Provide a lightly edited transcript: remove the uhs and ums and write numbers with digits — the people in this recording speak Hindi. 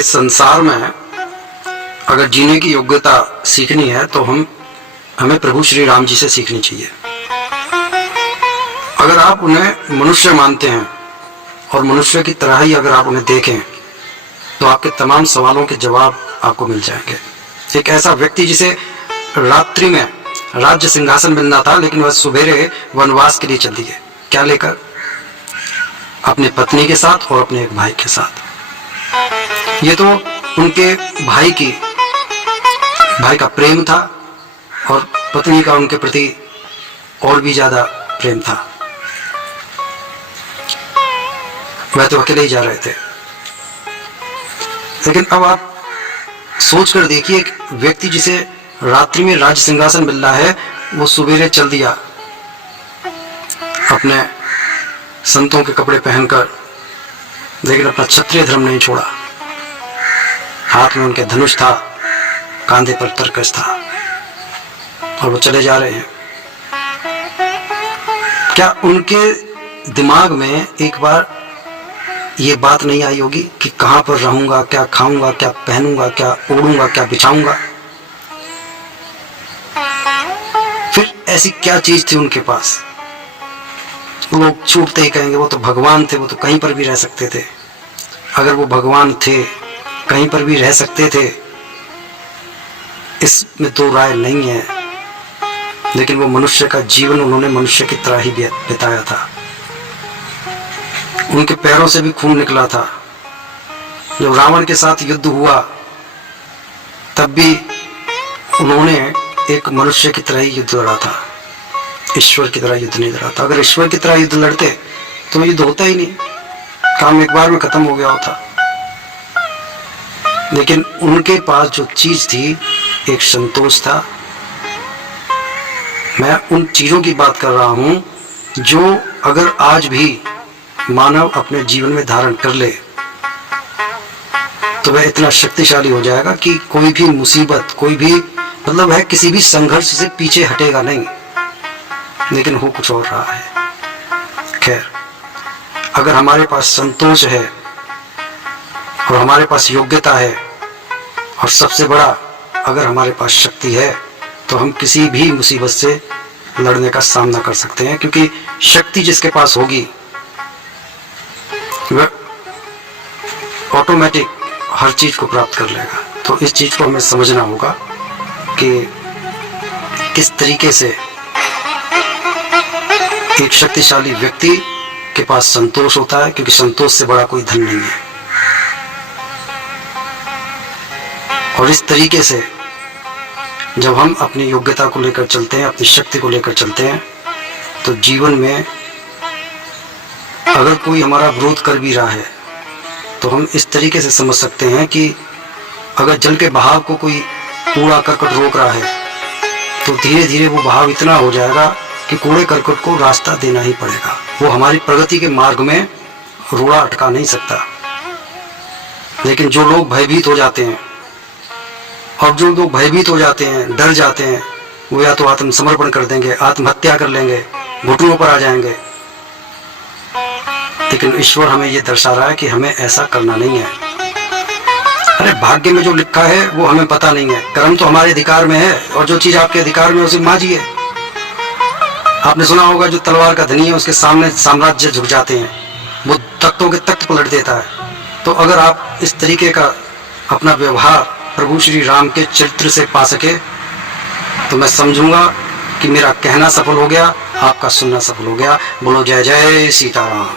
इस संसार में अगर जीने की योग्यता सीखनी है तो हमें प्रभु श्री राम जी से सीखनी चाहिए। अगर आप उन्हें मनुष्य मानते हैं और मनुष्य की तरह ही अगर आप उन्हें देखें तो आपके तमाम सवालों के जवाब आपको मिल जाएंगे। एक ऐसा व्यक्ति जिसे रात्रि में राज्य सिंहासन मिलना था, लेकिन वह सुबेरे वनवास के लिए चल दिए। क्या लेकर? अपने पत्नी के साथ और अपने एक भाई के साथ। ये तो उनके भाई का प्रेम था और पत्नी का उनके प्रति और भी ज्यादा प्रेम था। वह तो अकेले ही जा रहे थे। लेकिन अब आप सोच कर देखिए, एक व्यक्ति जिसे रात्रि में राज सिंहासन मिल रहा है, वो सुबेरे चल दिया अपने संतों के कपड़े पहनकर, लेकिन अपना क्षत्रिय धर्म नहीं छोड़ा। हाथ में उनके धनुष था, कांधे पर तरकश था और वो चले जा रहे हैं। क्या उनके दिमाग में एक बार ये बात नहीं आई होगी कि कहां पर रहूंगा, क्या खाऊंगा, क्या पहनूंगा, क्या ओढ़ूंगा, क्या बिछाऊंगा? फिर ऐसी क्या चीज थी उनके पास? लोग छूटते ही कहेंगे वो तो भगवान थे, वो तो कहीं पर भी रह सकते थे। अगर वो भगवान थे, कहीं पर भी रह सकते थे, इसमें दो राय नहीं है। लेकिन वो मनुष्य का जीवन उन्होंने मनुष्य की तरह ही बिताया था। उनके पैरों से भी खून निकला था। जब रावण के साथ युद्ध हुआ तब भी उन्होंने एक मनुष्य की तरह ही युद्ध लड़ा था, ईश्वर की तरह युद्ध नहीं लड़ा था। अगर ईश्वर की तरह युद्ध लड़ते तो युद्ध होता ही नहीं, काम एक बार में खत्म हो गया होता। लेकिन उनके पास जो चीज थी, एक संतोष था। मैं उन चीजों की बात कर रहा हूं जो अगर आज भी मानव अपने जीवन में धारण कर ले तो वह इतना शक्तिशाली हो जाएगा कि कोई भी मुसीबत, कोई भी मतलब है किसी भी संघर्ष से पीछे हटेगा नहीं। लेकिन हो कुछ और रहा है। खैर, अगर हमारे पास संतोष है और हमारे पास योग्यता है और सबसे बड़ा अगर हमारे पास शक्ति है तो हम किसी भी मुसीबत से लड़ने का सामना कर सकते हैं, क्योंकि शक्ति जिसके पास होगी वह ऑटोमेटिक हर चीज को प्राप्त कर लेगा। तो इस चीज को हमें समझना होगा कि किस तरीके से एक शक्तिशाली व्यक्ति के पास संतोष होता है, क्योंकि संतोष से बड़ा कोई धन नहीं है। और इस तरीके से जब हम अपनी योग्यता को लेकर चलते हैं, अपनी शक्ति को लेकर चलते हैं, तो जीवन में अगर कोई हमारा विरोध कर भी रहा है तो हम इस तरीके से समझ सकते हैं कि अगर जल के बहाव को कोई कूड़ा करकट रोक रहा है तो धीरे धीरे वो बहाव इतना हो जाएगा कि कूड़े करकट को रास्ता देना ही पड़ेगा। वो हमारी प्रगति के मार्ग में रोड़ा अटका नहीं सकता। लेकिन जो लोग भयभीत हो जाते हैं और जो लोग भयभीत हो जाते हैं, डर जाते हैं, वो या तो आत्मसमर्पण कर देंगे, आत्महत्या कर लेंगे, घुटनों पर आ जाएंगे। लेकिन ईश्वर हमें ये दर्शा रहा है कि हमें ऐसा करना नहीं है। अरे भाग्य में जो लिखा है वो हमें पता नहीं है, कर्म तो हमारे अधिकार में है और जो चीज आपके अधिकार में उसे माजिए। आपने सुना होगा जो तलवार का धनी है उसके सामने साम्राज्य झुक जाते हैं, वो तख्तों के तख्त पलट देता है। तो अगर आप इस तरीके का अपना व्यवहार प्रभु श्री राम के चरित्र से पा सके तो मैं समझूंगा कि मेरा कहना सफल हो गया, आपका सुनना सफल हो गया। बोलो जय जय सीताराम।